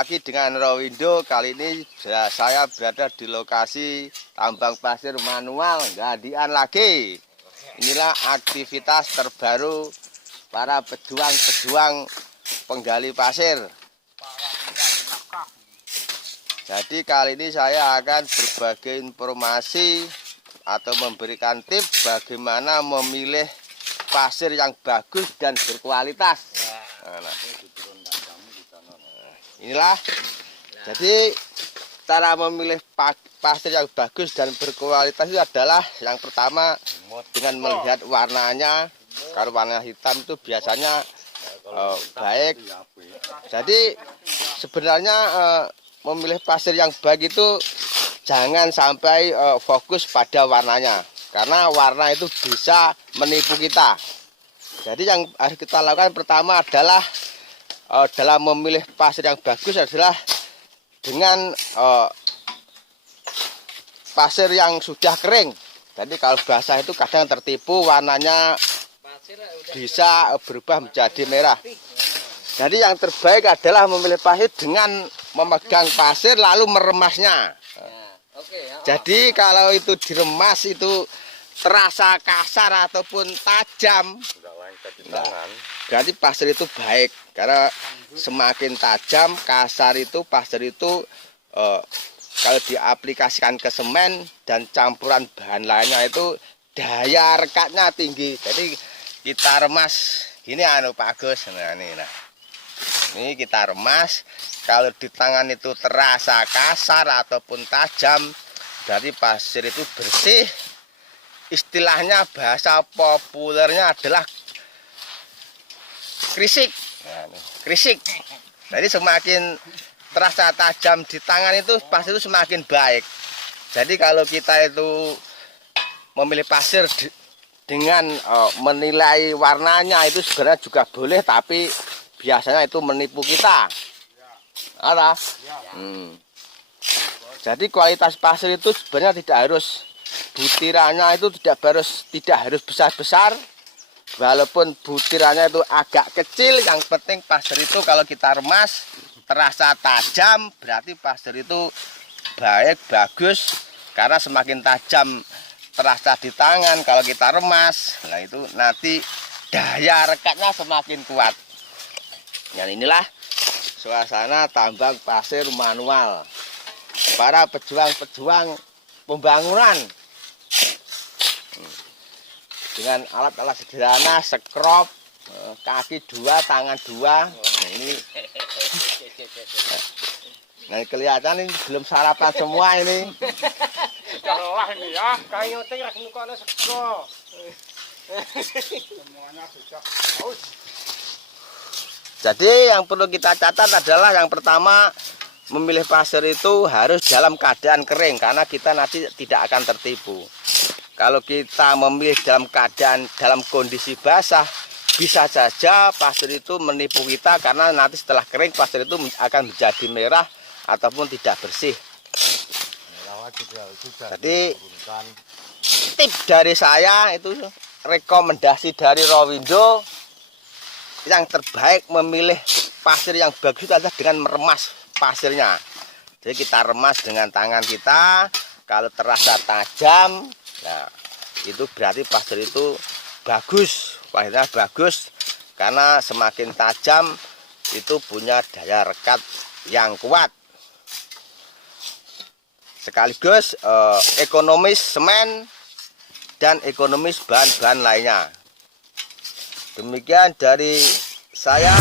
lagi dengan Rowindo. Kali ini saya berada di lokasi tambang pasir manual Gandian lagi. Inilah aktivitas terbaru para pejuang-pejuang penggali pasir. Jadi kali ini saya akan berbagi informasi atau memberikan tips bagaimana memilih pasir yang bagus dan berkualitas. Inilah jadi cara memilih pasir yang bagus dan berkualitas itu adalah yang pertama dengan melihat warnanya. Kalau warna hitam itu biasanya baik. Jadi sebenarnya memilih pasir yang baik itu jangan sampai fokus pada warnanya, karena warna itu bisa menipu kita. Jadi yang harus kita lakukan pertama adalah dalam memilih pasir yang bagus adalah dengan pasir yang sudah kering. Jadi kalau basah itu kadang tertipu, warnanya bisa berubah menjadi merah. Jadi yang terbaik adalah memilih pasir dengan memegang pasir lalu meremasnya. Jadi kalau itu diremas itu terasa kasar ataupun tajam, berarti pasir itu baik. Karena semakin tajam, kasar itu pasir itu kalau diaplikasikan ke semen dan campuran bahan lainnya itu daya rekatnya tinggi. Jadi kita remas gini Pak Agus. Ini kita remas. Kalau di tangan itu terasa kasar ataupun tajam, berarti pasir itu bersih. Istilahnya bahasa populernya adalah krisik. Krisik. Jadi semakin terasa tajam di tangan itu pasir itu semakin baik. Jadi kalau kita itu memilih pasir dengan menilai warnanya itu sebenarnya juga boleh, tapi biasanya itu menipu kita. Ada. Jadi kualitas pasir itu sebenarnya tidak harus butirannya itu tidak harus besar-besar. Walaupun butirannya itu agak kecil, yang penting pasir itu kalau kita remas terasa tajam, berarti pasir itu baik, bagus. Karena semakin tajam terasa di tangan kalau kita remas, nah itu nanti daya rekatnya semakin kuat. Dan inilah suasana tambang pasir manual. Para pejuang-pejuang pembangunan. Dengan alat-alat sederhana, sekrop, kaki 2, tangan 2. Nah ini, nah kelihatan ini belum sarapan semua ini. Lelah ini ya, kayu tinggal mukanya sekrop. Semuanya sudah haus. Jadi yang perlu kita catat adalah yang pertama, memilih pasir itu harus dalam keadaan kering, karena kita nanti tidak akan tertipu. Kalau kita memilih dalam kondisi basah, bisa saja pasir itu menipu kita, karena nanti setelah kering pasir itu akan menjadi merah ataupun tidak bersih. Jadi tip dari saya itu, rekomendasi dari Rowindo, yang terbaik memilih pasir yang bagus itu adalah dengan meremas pasirnya. Jadi kita remas dengan tangan kita, kalau terasa tajam, nah itu berarti pasir itu bagus, pasirnya bagus, karena semakin tajam itu punya daya rekat yang kuat, sekaligus ekonomis semen dan ekonomis bahan-bahan lainnya. Demikian dari saya,